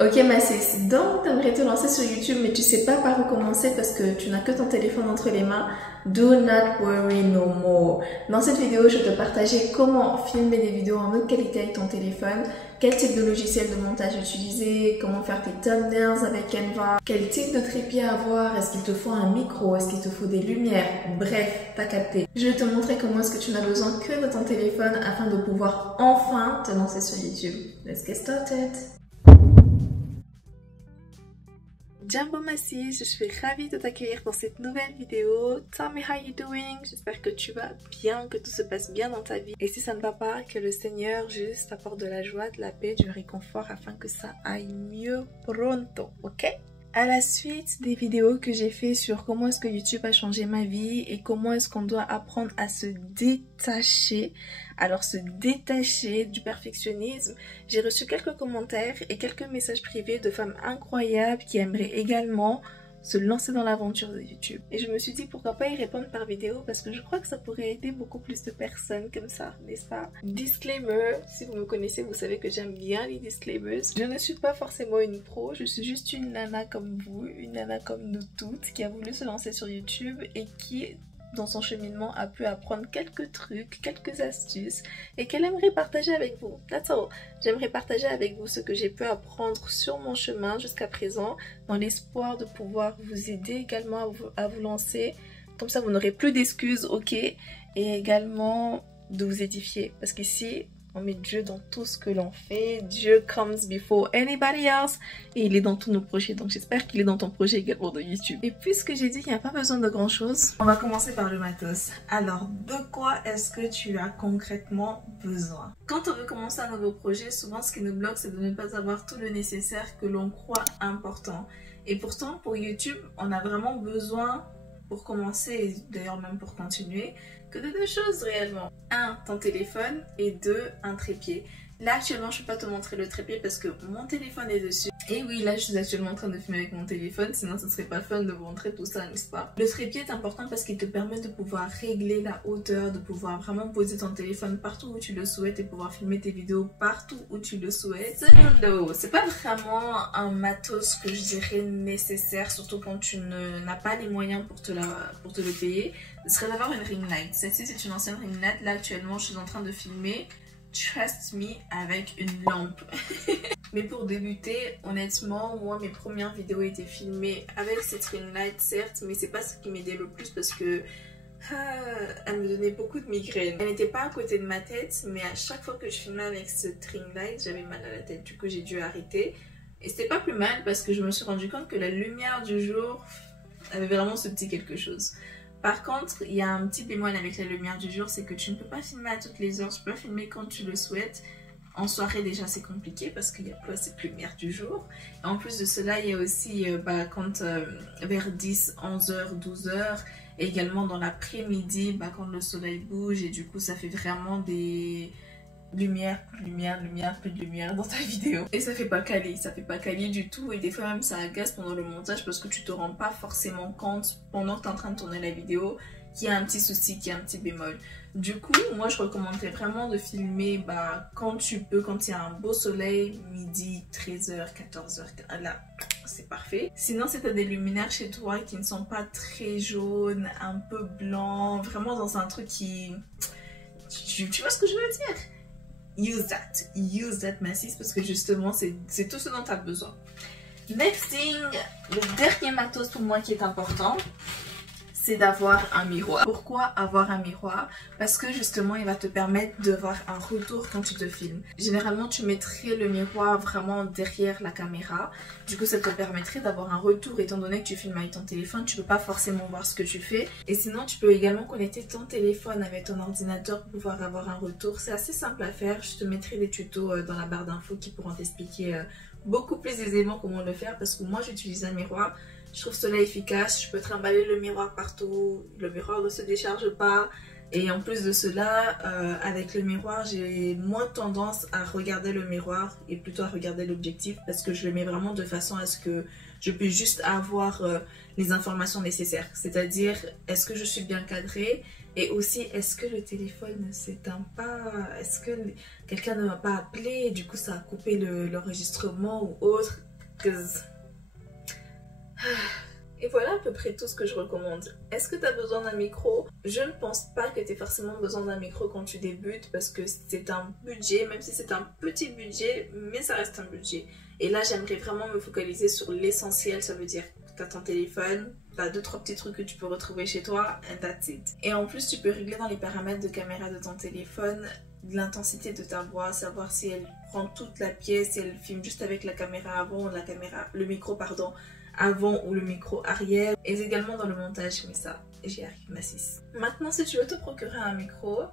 Ok Mathis, donc t'aimerais te lancer sur YouTube mais tu sais pas par où commencer parce que tu n'as que ton téléphone entre les mains. Do not worry no more. Dans cette vidéo, je vais te partager comment filmer des vidéos en haute qualité avec ton téléphone, quel type de logiciel de montage utiliser, comment faire tes thumbnails avec Canva, quel type de trépied avoir, est-ce qu'il te faut un micro, est-ce qu'il te faut des lumières, bref, t'as capté. Je vais te montrer comment est-ce que tu n'as besoin que de ton téléphone afin de pouvoir enfin te lancer sur YouTube. Let's get started. Jumbo Massi, je suis ravie de t'accueillir dans cette nouvelle vidéo. Tell me how you doing. J'espère que tu vas bien, que tout se passe bien dans ta vie. Et si ça ne va pas, que le Seigneur juste t'apporte de la joie, de la paix, du réconfort afin que ça aille mieux pronto, ok? À la suite des vidéos que j'ai fait sur comment est-ce que YouTube a changé ma vie et comment est-ce qu'on doit apprendre à se détacher, alors se détacher du perfectionnisme, j'ai reçu quelques commentaires et quelques messages privés de femmes incroyables qui aimeraient également se lancer dans l'aventure de YouTube. Et je me suis dit pourquoi pas y répondre par vidéo parce que je crois que ça pourrait aider beaucoup plus de personnes comme ça, n'est-ce pas? Disclaimer, si vous me connaissez, vous savez que j'aime bien les disclaimers. Je ne suis pas forcément une pro, je suis juste une nana comme vous, une nana comme nous toutes qui a voulu se lancer sur YouTube et qui dans son cheminement a pu apprendre quelques trucs, quelques astuces et qu'elle aimerait partager avec vous. That's all. J'aimerais partager avec vous ce que j'ai pu apprendre sur mon chemin jusqu'à présent dans l'espoir de pouvoir vous aider également à vous lancer. Comme ça, vous n'aurez plus d'excuses, ok? Et également de vous édifier. Parce qu'ici, on met Dieu dans tout ce que l'on fait. Dieu comes before anybody else. Et il est dans tous nos projets. Donc j'espère qu'il est dans ton projet également de YouTube. Et puisque j'ai dit qu'il n'y a pas besoin de grand chose, on va commencer par le matos. Alors, de quoi est-ce que tu as concrètement besoin? Quand on veut commencer un nouveau projet, souvent ce qui nous bloque, c'est de ne pas avoir tout le nécessaire que l'on croit important. Et pourtant, pour YouTube, on a vraiment besoin, pour commencer, et d'ailleurs même pour continuer, que de deux choses réellement. Un, ton téléphone et deux, un trépied. Là actuellement je ne peux pas te montrer le trépied parce que mon téléphone est dessus. Et oui, là je suis actuellement en train de filmer avec mon téléphone, sinon ce serait pas fun de vous montrer tout ça, n'est-ce pas? Le trépied est important parce qu'il te permet de pouvoir régler la hauteur, de pouvoir vraiment poser ton téléphone partout où tu le souhaites et pouvoir filmer tes vidéos partout où tu le souhaites. Secondo, c'est pas vraiment un matos que je dirais nécessaire, surtout quand tu n'as pas les moyens pour te le payer. Ce serait d'avoir une ring light. Celle-ci c'est une ancienne ring light. Là actuellement je suis en train de filmer, trust me, avec une lampe. Mais pour débuter, honnêtement, moi mes premières vidéos étaient filmées avec cette ring light certes, mais c'est pas ce qui m'aidait le plus parce que elle me donnait beaucoup de migraines. Elle n'était pas à côté de ma tête, mais à chaque fois que je filmais avec cette ring light, j'avais mal à la tête. Du coup j'ai dû arrêter. Et c'était pas plus mal parce que je me suis rendu compte que la lumière du jour avait vraiment ce petit quelque chose. Par contre, il y a un petit bémol avec la lumière du jour, c'est que tu ne peux pas filmer à toutes les heures, tu peux pas filmer quand tu le souhaites. En soirée déjà c'est compliqué parce qu'il n'y a pas cette lumière du jour. Et en plus de cela, il y a aussi vers 10, 11h, 12h et également dans l'après-midi quand le soleil bouge et du coup ça fait vraiment des lumière, plus de lumière, lumière, plus de lumière dans ta vidéo. Et ça fait pas quali du tout et des fois même ça agace pendant le montage parce que tu te rends pas forcément compte pendant que tu es en train de tourner la vidéo qu'il y a un petit souci, qu'il y a un petit bémol. Du coup, moi je recommanderais vraiment de filmer quand tu peux, quand il y a un beau soleil, midi, 13h, 14h, là c'est parfait. Sinon si tu as des luminaires chez toi qui ne sont pas très jaunes, un peu blancs, vraiment dans un truc qui... Tu vois ce que je veux dire? Use that Massis parce que justement c'est tout ce dont tu as besoin. Next thing, le dernier matos pour moi qui est important, c'est d'avoir un miroir. Pourquoi avoir un miroir? Parce que justement il va te permettre de voir un retour quand tu te filmes. Généralement tu mettrais le miroir vraiment derrière la caméra. Du coup ça te permettrait d'avoir un retour étant donné que tu filmes avec ton téléphone. Tu peux pas forcément voir ce que tu fais. Et sinon tu peux également connecter ton téléphone avec ton ordinateur pour pouvoir avoir un retour. C'est assez simple à faire. Je te mettrai des tutos dans la barre d'infos qui pourront t'expliquer beaucoup plus aisément comment le faire. Parce que moi j'utilise un miroir. Je trouve cela efficace, je peux trimballer le miroir partout, le miroir ne se décharge pas, Et en plus de cela, avec le miroir, j'ai moins tendance à regarder le miroir et plutôt à regarder l'objectif parce que je le mets vraiment de façon à ce que je puisse juste avoir les informations nécessaires. C'est-à-dire, est-ce que je suis bien cadrée et aussi, est-ce que le téléphone ne s'éteint pas? Est-ce que quelqu'un ne m'a pas appelé et du coup ça a coupé l'enregistrement ou autre? Et voilà à peu près tout ce que je recommande. Est-ce que tu as besoin d'un micro? Je ne pense pas que tu aies forcément besoin d'un micro quand tu débutes parce que c'est un budget, même si c'est un petit budget, mais ça reste un budget. Et là, j'aimerais vraiment me focaliser sur l'essentiel, ça veut dire que tu as ton téléphone, tu as 2-3 petits trucs que tu peux retrouver chez toi, and that's it. Et en plus, tu peux régler dans les paramètres de caméra de ton téléphone l'intensité de ta voix, savoir si elle prend toute la pièce, si elle filme juste avec la caméra avant, le micro pardon, avant ou le micro arrière, et également dans le montage, mais ça, j'y arrive ma sis. Maintenant, si tu veux te procurer un micro,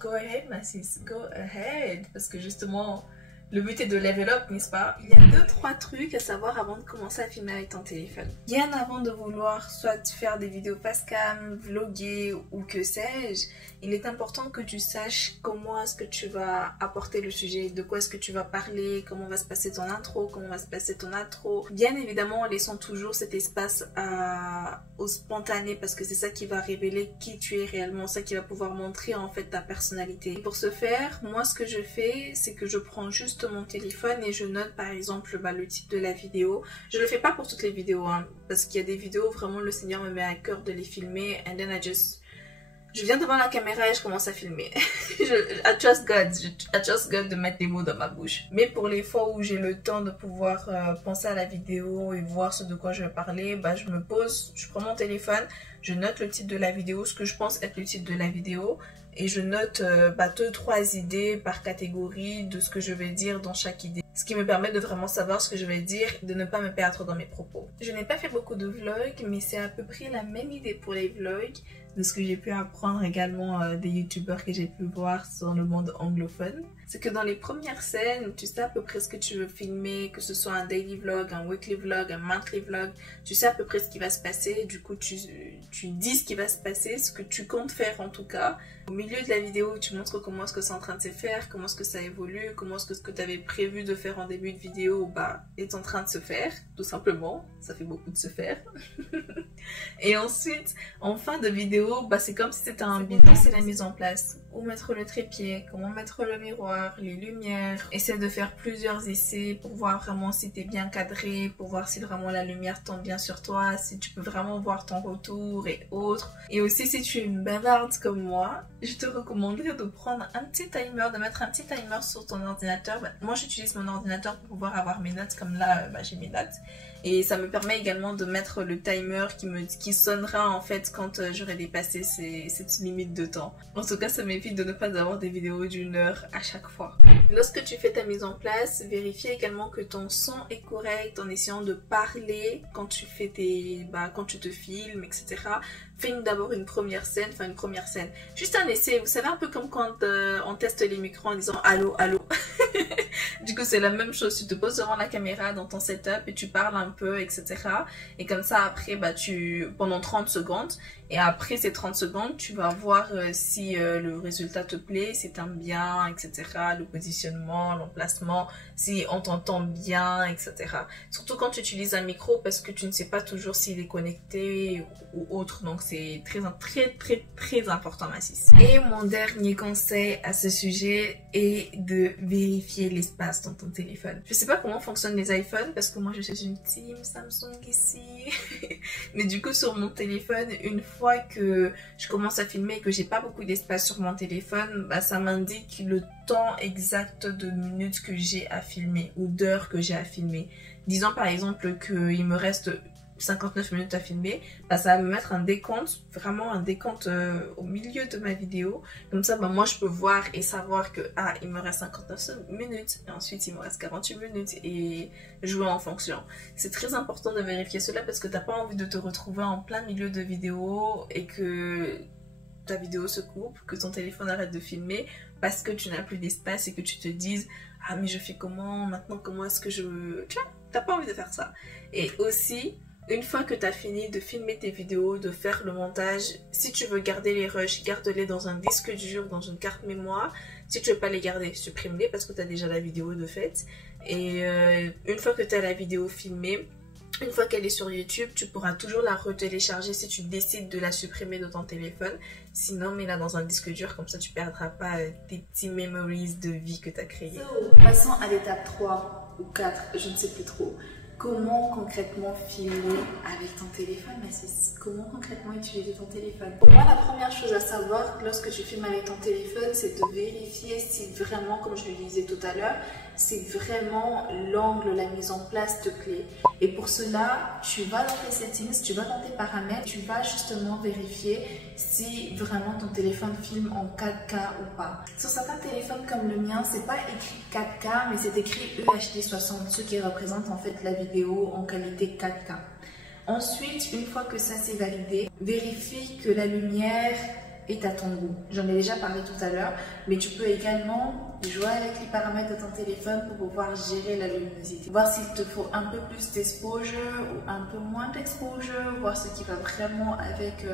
go ahead ma sis, go ahead, parce que justement, le but est de level up, n'est-ce pas? Il y a 2-3 trucs à savoir avant de commencer à filmer avec ton téléphone. Bien avant de vouloir soit faire des vidéos face cam, vlogger ou que sais-je, il est important que tu saches comment est-ce que tu vas apporter le sujet, de quoi est-ce que tu vas parler, comment va se passer ton intro, comment va se passer ton outro. Bien évidemment, laissons toujours cet espace au spontané parce que c'est ça qui va révéler qui tu es réellement, ça qui va pouvoir montrer en fait ta personnalité. Et pour ce faire, moi ce que je fais, c'est que je prends juste mon téléphone et je note par exemple le type de la vidéo. Je le fais pas pour toutes les vidéos hein, parce qu'il y a des vidéos vraiment le Seigneur me met à cœur de les filmer and then je viens devant la caméra et je commence à filmer. I trust God de mettre des mots dans ma bouche. Mais pour les fois où j'ai le temps de pouvoir penser à la vidéo et voir ce de quoi je vais parler, bah, je me pose, je prends mon téléphone, je note le titre de la vidéo, ce que je pense être le titre de la vidéo. Et je note 2-3 idées par catégorie de ce que je vais dire dans chaque idée. Ce qui me permet de vraiment savoir ce que je vais dire et de ne pas me perdre dans mes propos. Je n'ai pas fait beaucoup de vlogs, mais c'est à peu près la même idée pour les vlogs. De ce que j'ai pu apprendre également des youtubeurs que j'ai pu voir dans le monde anglophone. C'est que dans les premières scènes, tu sais à peu près ce que tu veux filmer, que ce soit un daily vlog, un weekly vlog, un monthly vlog. Tu sais à peu près ce qui va se passer, du coup tu dis ce qui va se passer, ce que tu comptes faire en tout cas. Au milieu de la vidéo, tu montres comment est-ce que c'est en train de se faire, comment est-ce que ça évolue, comment est-ce que ce que tu avais prévu de faire en début de vidéo est en train de se faire, tout simplement. Ça fait beaucoup de se faire. Et ensuite, en fin de vidéo, c'est comme si c'était un bidon, c'est la mise en place. Où mettre le trépied, comment mettre le miroir, les lumières. Essaie de faire plusieurs essais pour voir vraiment si tu es bien cadré, pour voir si vraiment la lumière tombe bien sur toi, si tu peux vraiment voir ton retour et autres. Et aussi si tu es une bavarde comme moi, je te recommanderais de prendre un petit timer, de mettre un petit timer sur ton ordinateur. Moi j'utilise mon ordinateur pour pouvoir avoir mes notes, comme là j'ai mes notes. Et ça me permet également de mettre le timer qui sonnera en fait quand j'aurai dépassé cette limite de temps. En tout cas, ça m'évite de ne pas avoir des vidéos d'1 heure à chaque fois. Lorsque tu fais ta mise en place, vérifie également que ton son est correct en essayant de parler quand tu fais quand tu te filmes, etc. Fais d'abord une première scène, juste un essai, vous savez, un peu comme quand on teste les micros en disant allô, allô. Du coup, c'est la même chose, tu te poses devant la caméra dans ton setup et tu parles un peu, etc. Et comme ça, après, pendant 30 secondes, et après ces 30 secondes, tu vas voir si le résultat te plaît, si t'aimes bien, etc. Le positionnement, l'emplacement, si on t'entend bien, etc. Surtout quand tu utilises un micro parce que tu ne sais pas toujours s'il est connecté ou autre. Donc, c'est très, très, très, très important, ma sis. Et mon dernier conseil à ce sujet est de vérifier l'espace dans ton téléphone. Je sais pas comment fonctionnent les iPhones parce que moi, je suis une team Samsung ici. Mais du coup, sur mon téléphone, une fois que je commence à filmer et que j'ai pas beaucoup d'espace sur mon téléphone, ça m'indique le temps exact de minutes que j'ai à filmer ou d'heures que j'ai à filmer. Disons par exemple qu'il me reste 59 minutes à filmer, ça va me mettre un décompte, vraiment un décompte au milieu de ma vidéo. Comme ça, moi je peux voir et savoir que il me reste 59 minutes et ensuite il me reste 48 minutes et jouer en fonction. C'est très important de vérifier cela parce que t'as pas envie de te retrouver en plein milieu de vidéo et que ta vidéo se coupe, que ton téléphone arrête de filmer parce que tu n'as plus d'espace et que tu te dises mais je fais comment maintenant, comment est-ce que tu vois, t'as pas envie de faire ça. Et aussi Une fois que tu as fini de filmer tes vidéos, de faire le montage, si tu veux garder les rushs, garde-les dans un disque dur, dans une carte mémoire. Si tu veux pas les garder, supprime-les parce que tu as déjà la vidéo de fait. Et une fois que tu as la vidéo filmée, une fois qu'elle est sur YouTube, tu pourras toujours la retélécharger si tu décides de la supprimer de ton téléphone. Sinon, mets-la dans un disque dur, comme ça tu perdras pas tes petits memories de vie que tu as créés. Passons à l'étape 3 ou 4, je ne sais plus trop. Comment concrètement filmer avec ton téléphone, Mathis? Comment concrètement utiliser ton téléphone? Pour moi, la première chose à savoir lorsque tu filmes avec ton téléphone, c'est de vérifier si vraiment, comme je le disais tout à l'heure, si vraiment l'angle, la mise en place te plaît. Et pour cela, tu vas dans tes settings, tu vas dans tes paramètres, tu vas justement vérifier si vraiment ton téléphone filme en 4K ou pas. Sur certains téléphones comme le mien, c'est pas écrit 4K, mais c'est écrit UHD 60, ce qui représente en fait la vidéo en qualité 4K. Ensuite, une fois que ça c'est validé, vérifie que la lumière est à ton goût. J'en ai déjà parlé tout à l'heure, mais tu peux également jouer avec les paramètres de ton téléphone pour pouvoir gérer la luminosité. Voir s'il te faut un peu plus d'exposure ou un peu moins d'exposure, voir ce qui va vraiment avec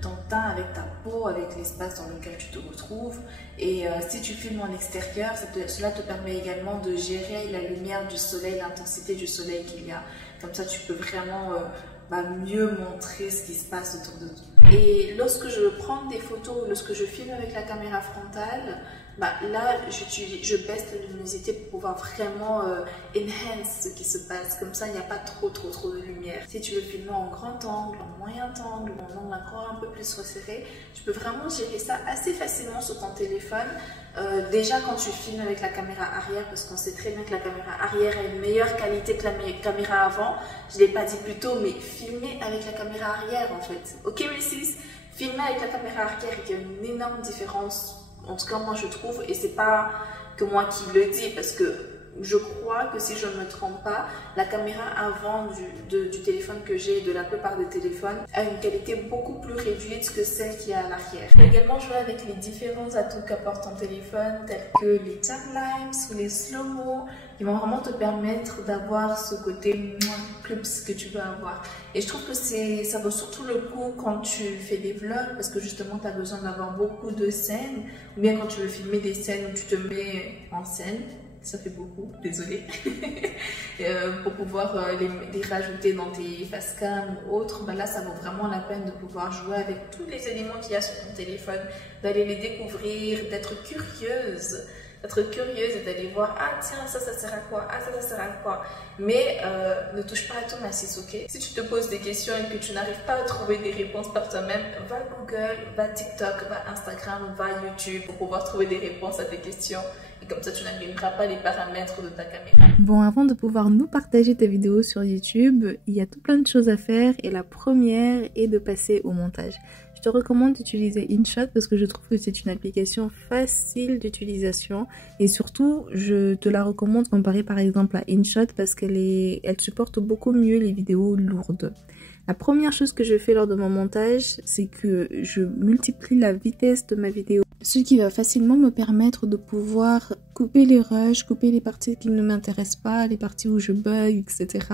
ton teint, avec ta peau, avec l'espace dans lequel tu te retrouves. Et si tu filmes en extérieur, cela te permet également de gérer la lumière du soleil, l'intensité du soleil qu'il y a. Comme ça, tu peux vraiment mieux montrer ce qui se passe autour de toi. Et lorsque je prends des photos, lorsque je filme avec la caméra frontale, là je baisse la luminosité pour pouvoir vraiment enhance ce qui se passe. Comme ça, il n'y a pas trop de lumière. Si tu veux filmer en grand angle, en moyen angle, ou en angle encore un peu plus resserré, tu peux vraiment gérer ça assez facilement sur ton téléphone. Déjà quand tu filmes avec la caméra arrière, parce qu'on sait très bien que la caméra arrière a une meilleure qualité que la caméra avant. Je ne l'ai pas dit plus tôt, mais filmer avec la caméra arrière en fait. Ok Mrs, filmer avec la caméra arrière, il y a une énorme différence. En tout cas moi je trouve, et c'est pas que moi qui le dis, parce que je crois que si je ne me trompe pas, la caméra avant du téléphone que j'ai, de la plupart des téléphones, a une qualité beaucoup plus réduite que celle qui est à l'arrière. Tu peux également jouer avec les différents atouts qu'apporte ton téléphone, tels que les timelines ou les slow-mo, qui vont vraiment te permettre d'avoir ce côté moins clubs que tu veux avoir. Et je trouve que ça vaut surtout le coup quand tu fais des vlogs, parce que justement tu as besoin d'avoir beaucoup de scènes, ou bien quand tu veux filmer des scènes où tu te mets en scène. Ça fait beaucoup, désolée, pour pouvoir les rajouter dans tes facecam ou autres, là ça vaut vraiment la peine de pouvoir jouer avec tous les éléments qu'il y a sur ton téléphone, d'aller les découvrir, d'être curieuse et d'aller voir, ah tiens, ça sert à quoi, ah ça sert à quoi. Mais ne touche pas à tout Mathis, ok? Si tu te poses des questions et que tu n'arrives pas à trouver des réponses par toi-même, va Google, va TikTok, va Instagram, va YouTube pour pouvoir trouver des réponses à tes questions. Et comme ça, tu n'abîmeras pas les paramètres de ta caméra. Bon, avant de pouvoir nous partager tes vidéos sur YouTube, il y a tout plein de choses à faire. Et la première est de passer au montage. Je te recommande d'utiliser InShot parce que je trouve que c'est une application facile d'utilisation. Et surtout, je te la recommande comparée par exemple à InShot parce qu'elle supporte beaucoup mieux les vidéos lourdes. La première chose que je fais lors de mon montage, c'est que je multiplie la vitesse de ma vidéo. Ce qui va facilement me permettre de pouvoir couper les rushs, couper les parties qui ne m'intéressent pas, les parties où je bug, etc.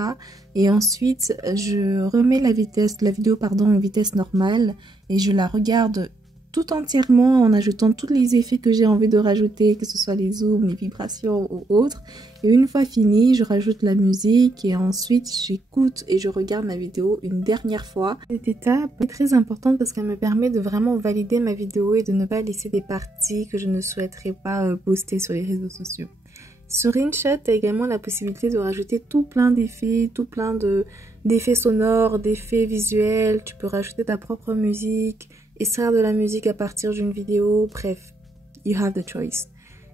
Et ensuite, je remets la vidéo en vitesse normale et je la regarde tout entièrement en ajoutant tous les effets que j'ai envie de rajouter, que ce soit les zooms, les vibrations ou autres. Et une fois fini, je rajoute la musique et ensuite j'écoute et je regarde ma vidéo une dernière fois. Cette étape est très importante parce qu'elle me permet de vraiment valider ma vidéo et de ne pas laisser des parties que je ne souhaiterais pas poster sur les réseaux sociaux. Sur InShot, tu as également la possibilité de rajouter tout plein d'effets, tout plein d'effets sonores, d'effets visuels. Tu peux rajouter ta propre musique, extraire de la musique à partir d'une vidéo, bref, you have the choice.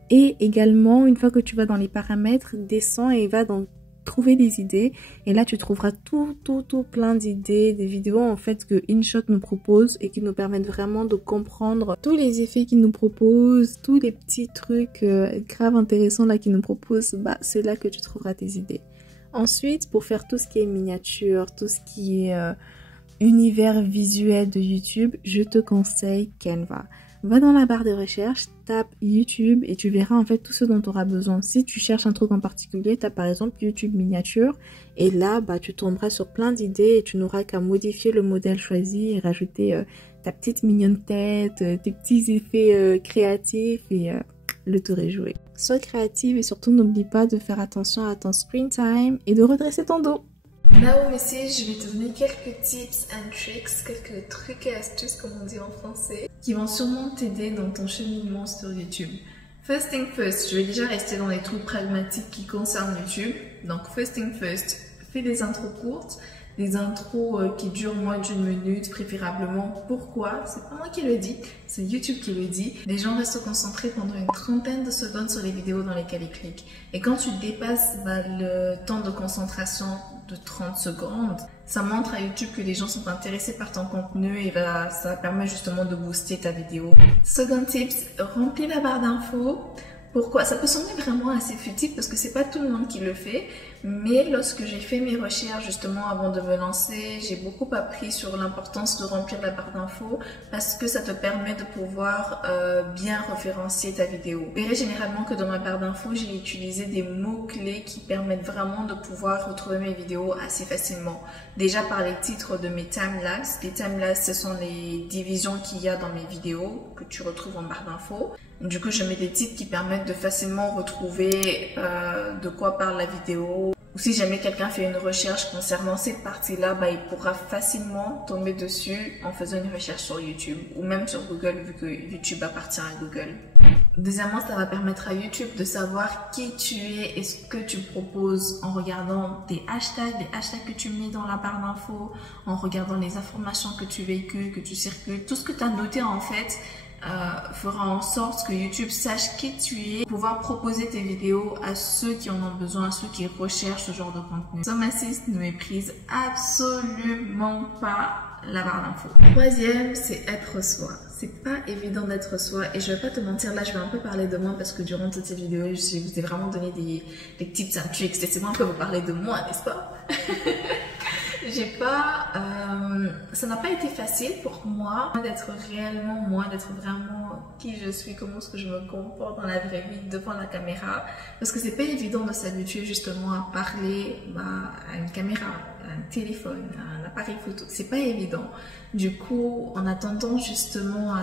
Et également, une fois que tu vas dans les paramètres, descends et va dans trouver des idées. Et là, tu trouveras tout plein d'idées, des vidéos en fait que InShot nous propose et qui nous permettent vraiment de comprendre tous les effets qu'il nous propose, tous les petits trucs grave intéressants là qu'il nous propose. C'est là que tu trouveras tes idées. Ensuite, pour faire tout ce qui est miniature, tout ce qui est univers visuel de YouTube, je te conseille Canva. va dans la barre de recherche, tape YouTube et tu verras en fait tout ce dont tu auras besoin. Si tu cherches un truc en particulier, tu as par exemple YouTube miniature et là tu tomberas sur plein d'idées et tu n'auras qu'à modifier le modèle choisi et rajouter ta petite mignonne tête, tes petits effets créatifs et le tour est joué. Sois créative et surtout n'oublie pas de faire attention à ton screen time et de redresser ton dos. Now ici, je vais te donner quelques tips and tricks, quelques trucs et astuces comme on dit en français, qui vont sûrement t'aider dans ton cheminement sur YouTube. First thing first, je vais déjà rester dans les trucs pragmatiques qui concernent YouTube. Donc first thing first, fais des intros courtes, des intros qui durent moins d'une minute préférablement. Pourquoi? C'est pas moi qui le dis, c'est YouTube qui le dit. Les gens restent concentrés pendant une trentaine de secondes sur les vidéos dans lesquelles ils cliquent. Et quand tu dépasses le temps de concentration de 30 secondes, ça montre à YouTube que les gens sont intéressés par ton contenu et ça permet justement de booster ta vidéo. Second tips, remplis la barre d'infos. Pourquoi? Ça peut sembler vraiment assez futile parce que c'est pas tout le monde qui le fait, mais lorsque j'ai fait mes recherches justement avant de me lancer, j'ai beaucoup appris sur l'importance de remplir la barre d'infos parce que ça te permet de pouvoir bien référencier ta vidéo. Vous verrez généralement que dans ma barre d'infos, j'ai utilisé des mots-clés qui permettent vraiment de pouvoir retrouver mes vidéos assez facilement. Déjà par les titres de mes timelapses. Les timelapses, ce sont les divisions qu'il y a dans mes vidéos que tu retrouves en barre d'infos. Du coup, je mets des titres qui permettent de facilement retrouver de quoi parle la vidéo. Ou si jamais quelqu'un fait une recherche concernant cette partie-là, il pourra facilement tomber dessus en faisant une recherche sur YouTube ou même sur Google vu que YouTube appartient à Google. Deuxièmement, ça va permettre à YouTube de savoir qui tu es et ce que tu proposes en regardant tes hashtags, les hashtags que tu mets dans la barre d'infos, en regardant les informations que tu véhicules, que tu circules, tout ce que tu as noté en fait. Fera en sorte que YouTube sache qui tu es, pouvoir proposer tes vidéos à ceux qui en ont besoin, à ceux qui recherchent ce genre de contenu. Some Assist ne méprise absolument pas la barre d'infos. Troisième, c'est être soi. C'est pas évident d'être soi et je vais pas te mentir, là je vais un peu parler de moi parce que durant toutes ces vidéos, je vous ai vraiment donné des tips and tricks. Laissez-moi un peu vous parler de moi, n'est-ce pas? Ça n'a pas été facile pour moi d'être réellement moi, d'être vraiment qui je suis, comment est-ce que je me comporte dans la vraie vie devant la caméra, parce que c'est pas évident de s'habituer justement à parler à une caméra, à un téléphone, à un appareil photo, c'est pas évident. Du coup, en attendant justement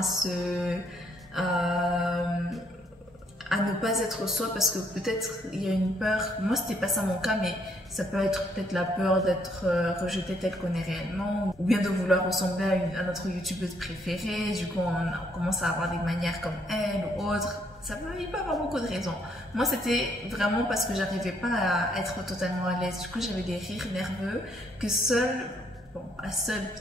à ne pas être soi parce que peut-être il y a une peur, moi c'était pas ça mon cas, mais ça peut être peut-être la peur d'être rejeté tel qu'on est réellement ou bien de vouloir ressembler à notre youtubeuse préférée. Du coup on commence à avoir des manières comme elle ou autre. Il peut y avoir beaucoup de raisons. Moi c'était vraiment parce que j'arrivais pas à être totalement à l'aise. Du coup j'avais des rires nerveux que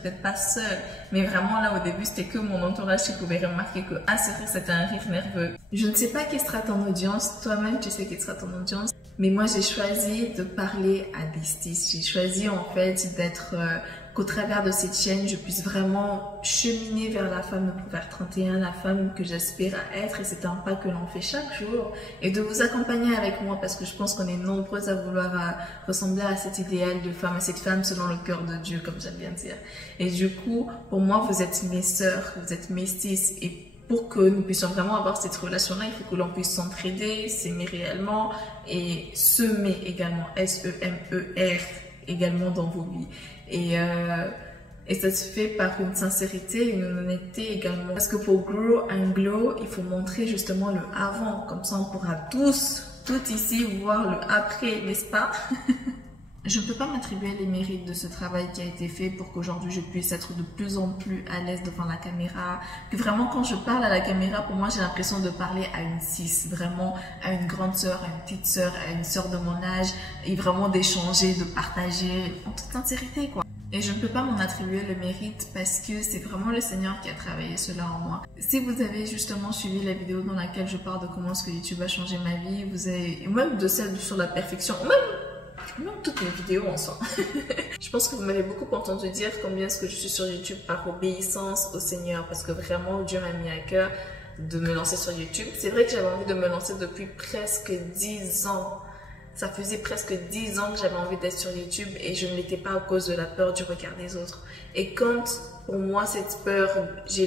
peut-être pas seul, mais vraiment là au début c'était que mon entourage qui pouvait remarquer que ce rire c'était un rire nerveux. Je ne sais pas qui sera ton audience, toi-même tu sais qui sera ton audience, mais moi j'ai choisi de parler à des stylistes. J'ai choisi en fait d'être qu'au travers de cette chaîne je puisse vraiment cheminer vers la femme de Proverbe 31, la femme que j'aspire à être, et c'est un pas que l'on fait chaque jour, et de vous accompagner avec moi parce que je pense qu'on est nombreuses à vouloir ressembler à cet idéal de femme, à cette femme selon le cœur de Dieu, comme j'aime bien dire. Et du coup, pour moi, vous êtes mes sœurs, vous êtes métisses, et pour que nous puissions vraiment avoir cette relation-là, il faut que l'on puisse s'entraider, s'aimer réellement et semer également, S-E-M-E-R, également dans vos vies. Et ça se fait par une sincérité, une honnêteté également. Parce que pour grow and glow, il faut montrer justement le avant. Comme ça, on pourra tous, toutes ici, voir le après, n'est-ce pas? Je ne peux pas m'attribuer les mérites de ce travail qui a été fait pour qu'aujourd'hui je puisse être de plus en plus à l'aise devant la caméra. Que vraiment quand je parle à la caméra, pour moi j'ai l'impression de parler à une cis, vraiment à une grande sœur, à une petite sœur, à une sœur de mon âge, et vraiment d'échanger, de partager en toute sincérité quoi. Et je ne peux pas m'en attribuer le mérite parce que c'est vraiment le Seigneur qui a travaillé cela en moi. Si vous avez justement suivi la vidéo dans laquelle je parle de comment est-ce que YouTube a changé ma vie, vous avez, même de celle sur la perfection, même toutes mes vidéos en soi. Je pense que vous m'avez beaucoup entendu dire combien est-ce que je suis sur YouTube par obéissance au Seigneur, parce que vraiment Dieu m'a mis à cœur de me lancer sur YouTube. C'est vrai que j'avais envie de me lancer depuis presque 10 ans. ça faisait presque 10 ans que j'avais envie d'être sur YouTube et je ne l'étais pas à cause de la peur du regard des autres. Et quand pour moi cette peur, je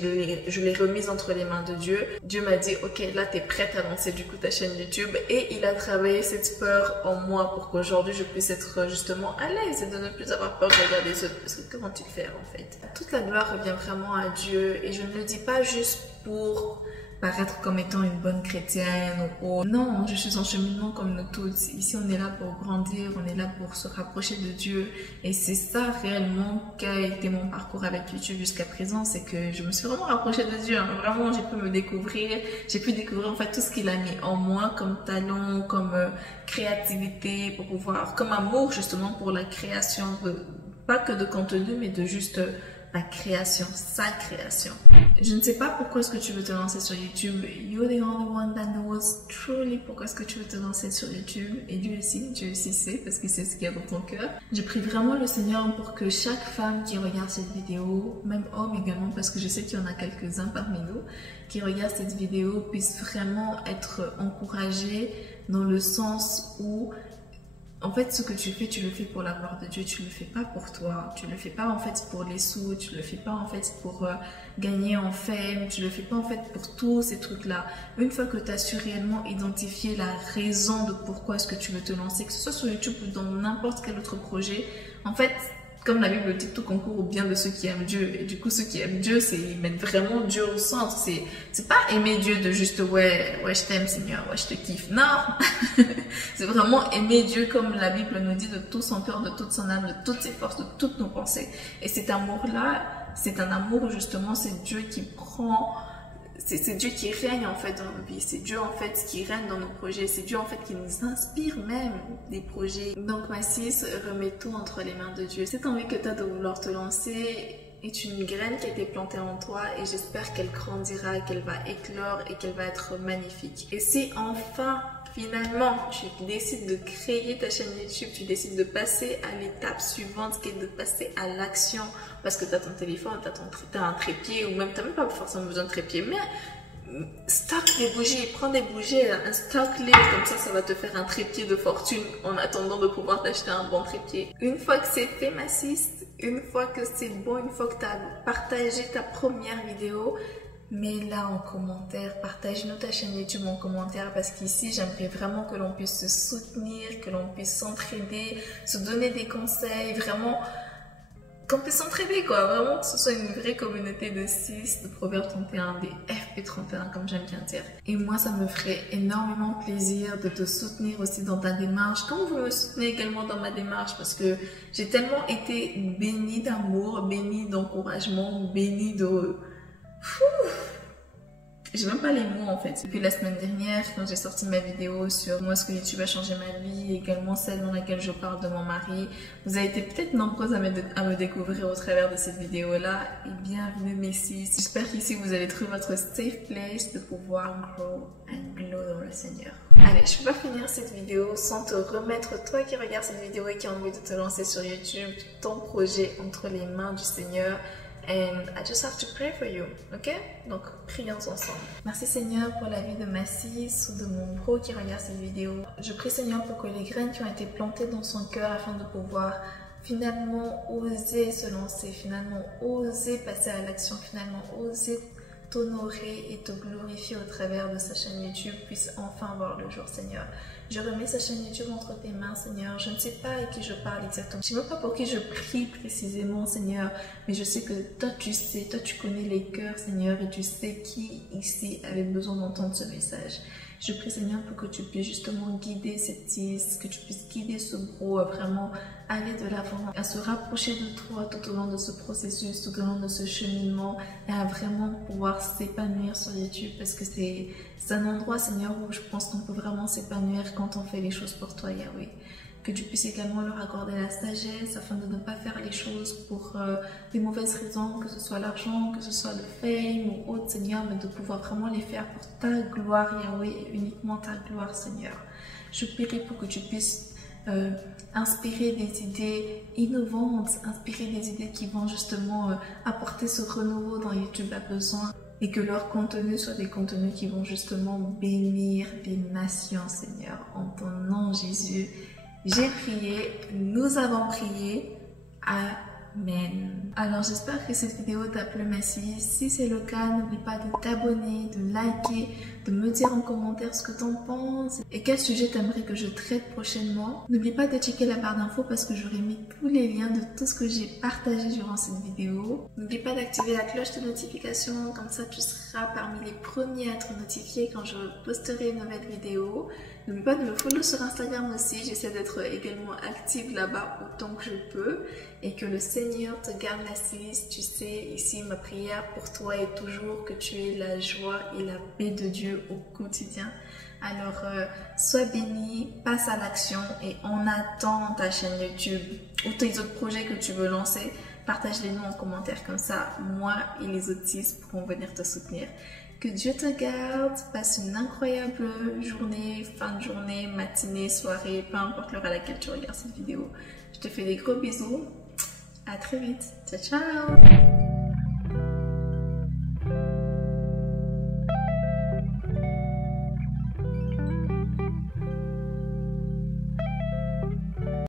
l'ai remise entre les mains de Dieu, Dieu m'a dit ok, là tu es prête à lancer du coup ta chaîne YouTube, et il a travaillé cette peur en moi pour qu'aujourd'hui je puisse être justement à l'aise et de ne plus avoir peur de regarder les autres, parce que comment tu le fais en fait? Toute la gloire revient vraiment à Dieu, et je ne le dis pas juste pour paraître comme étant une bonne chrétienne ou non, je suis en cheminement comme nous tous. Ici on est là pour grandir, on est là pour se rapprocher de Dieu, et c'est ça réellement qu'a été mon parcours avec YouTube jusqu'à présent, c'est que je me suis vraiment rapprochée de Dieu, hein. Vraiment j'ai pu me découvrir, j'ai pu découvrir en fait tout ce qu'il a mis en moi comme talent, comme créativité pour pouvoir, comme amour justement pour la création, pas que de contenu mais de juste la création, sa création. Je ne sais pas pourquoi est-ce que tu veux te lancer sur YouTube. You're the only one that knows truly pourquoi est-ce que tu veux te lancer sur YouTube. Et Dieu aussi sait, parce qu'il sait ce qu'il y a dans ton cœur. Je prie vraiment le Seigneur pour que chaque femme qui regarde cette vidéo, même homme également, parce que je sais qu'il y en a quelques-uns parmi nous, qui regardent cette vidéo, puisse vraiment être encouragée dans le sens où en fait, ce que tu fais, tu le fais pour la gloire de Dieu, tu le fais pas pour toi, tu le fais pas en fait pour les sous, tu le fais pas en fait pour gagner en fame, tu le fais pas en fait pour tous ces trucs-là. Une fois que tu as su réellement identifier la raison de pourquoi est-ce que tu veux te lancer, que ce soit sur YouTube ou dans n'importe quel autre projet, en fait, comme la Bible dit, tout concourt au bien de ceux qui aiment Dieu. Et du coup, ceux qui aiment Dieu, c'est ils mettent vraiment Dieu au centre. C'est pas aimer Dieu de juste ouais je t'aime Seigneur, ouais je te kiffe. Non, c'est vraiment aimer Dieu comme la Bible nous dit, de tout son cœur, de toute son âme, de toutes ses forces, de toutes nos pensées. Et cet amour-là, c'est un amour où justement c'est Dieu qui prend. C'est Dieu qui règne en fait dans nos vies, c'est Dieu en fait qui règne dans nos projets, c'est Dieu en fait qui nous inspire même des projets. Donc ma sis, remets tout entre les mains de Dieu. Cette envie que tu as de vouloir te lancer est une graine qui a été plantée en toi, et j'espère qu'elle grandira, qu'elle va éclore et qu'elle va être magnifique. Et si enfin finalement tu décides de créer ta chaîne YouTube, tu décides de passer à l'étape suivante qui est de passer à l'action, parce que tu as ton téléphone, tu as un trépied, ou même tu n'as même pas forcément besoin de trépied, mais stocke des bougies, prends des bougies, stocke-les, comme ça va te faire un trépied de fortune en attendant de pouvoir t'acheter un bon trépied. Une fois que c'est fait ma sis, une fois que c'est bon, une fois que tu as partagé ta première vidéo, mets-la en commentaire, partage-nous ta chaîne YouTube en commentaire, parce qu'ici j'aimerais vraiment que l'on puisse se soutenir, que l'on puisse s'entraider, se donner des conseils, vraiment qu'on puisse s'entraider quoi, vraiment que ce soit une vraie communauté de 6, de Proverbes 31, des FP31 comme j'aime bien dire. Et moi ça me ferait énormément plaisir de te soutenir aussi dans ta démarche, comme vous me soutenez également dans ma démarche, parce que j'ai tellement été bénie d'amour, bénie d'encouragement, bénie de... J'ai même pas les mots en fait. Depuis la semaine dernière, quand j'ai sorti ma vidéo sur comment est-ce que YouTube a changé ma vie, également celle dans laquelle je parle de mon mari, vous avez été peut-être nombreuses à me découvrir au travers de cette vidéo-là. Et bienvenue mes sis. J'espère qu'ici vous allez trouver votre safe place de pouvoir grow and glow dans le Seigneur. Allez, je peux pas finir cette vidéo sans te remettre, toi qui regardes cette vidéo et qui as envie de te lancer sur YouTube, ton projet entre les mains du Seigneur. And I just have to pray for you, ok? Donc, prions ensemble. Merci Seigneur pour la vie de ma sis ou de mon bro qui regarde cette vidéo. Je prie Seigneur pour que les graines qui ont été plantées dans son cœur afin de pouvoir finalement oser se lancer, finalement oser passer à l'action, finalement oser t'honorer et te glorifier au travers de sa chaîne YouTube puisse enfin voir le jour Seigneur. Je remets sa chaîne YouTube entre tes mains Seigneur. Je ne sais pas à qui je parle exactement. Je ne sais même pas pour qui je prie précisément Seigneur. Mais je sais que toi tu sais, toi tu connais les cœurs Seigneur. Et tu sais qui ici avait besoin d'entendre ce message. Je prie Seigneur pour que tu puisses justement guider cette tis, que tu puisses guider ce bro à vraiment aller de l'avant, à se rapprocher de toi tout au long de ce processus, tout au long de ce cheminement, et à vraiment pouvoir s'épanouir sur YouTube, parce que c'est un endroit Seigneur où je pense qu'on peut vraiment s'épanouir quand on fait les choses pour toi Yahweh. Que tu puisses également leur accorder la sagesse afin de ne pas faire les choses pour des mauvaises raisons, que ce soit l'argent, que ce soit le fame ou autre Seigneur, mais de pouvoir vraiment les faire pour ta gloire Yahweh et uniquement ta gloire Seigneur. Je prie pour que tu puisses inspirer des idées innovantes, inspirer des idées qui vont justement apporter ce renouveau dont YouTube a besoin. et que leur contenu soit des contenus qui vont justement bénir des nations, Seigneur. En ton nom, Jésus, j'ai prié, nous avons prié. Amen. Alors j'espère que cette vidéo t'a plu, merci. Si c'est le cas, n'oublie pas de t'abonner, de liker, de me dire en commentaire ce que t'en penses et quel sujet t'aimerais que je traite prochainement. N'oublie pas de checker la barre d'infos parce que j'aurai mis tous les liens de tout ce que j'ai partagé durant cette vidéo. N'oublie pas d'activer la cloche de notification, comme ça tu seras parmi les premiers à être notifié quand je posterai une nouvelle vidéo. N'oublie pas de me follow sur Instagram aussi, j'essaie d'être également active là-bas autant que je peux. Et que le Seigneur te garde l'assise, tu sais, ici ma prière pour toi est toujours que tu aies la joie et la paix de Dieu au quotidien. Alors, sois béni, passe à l'action et on attend ta chaîne YouTube ou tes autres projets que tu veux lancer. Partage-les-nous en commentaire comme ça, moi et les autistes pourront venir te soutenir. Que Dieu te garde, passe une incroyable journée, fin de journée, matinée, soirée, peu importe l'heure à laquelle tu regardes cette vidéo. Je te fais des gros bisous, à très vite, ciao ciao.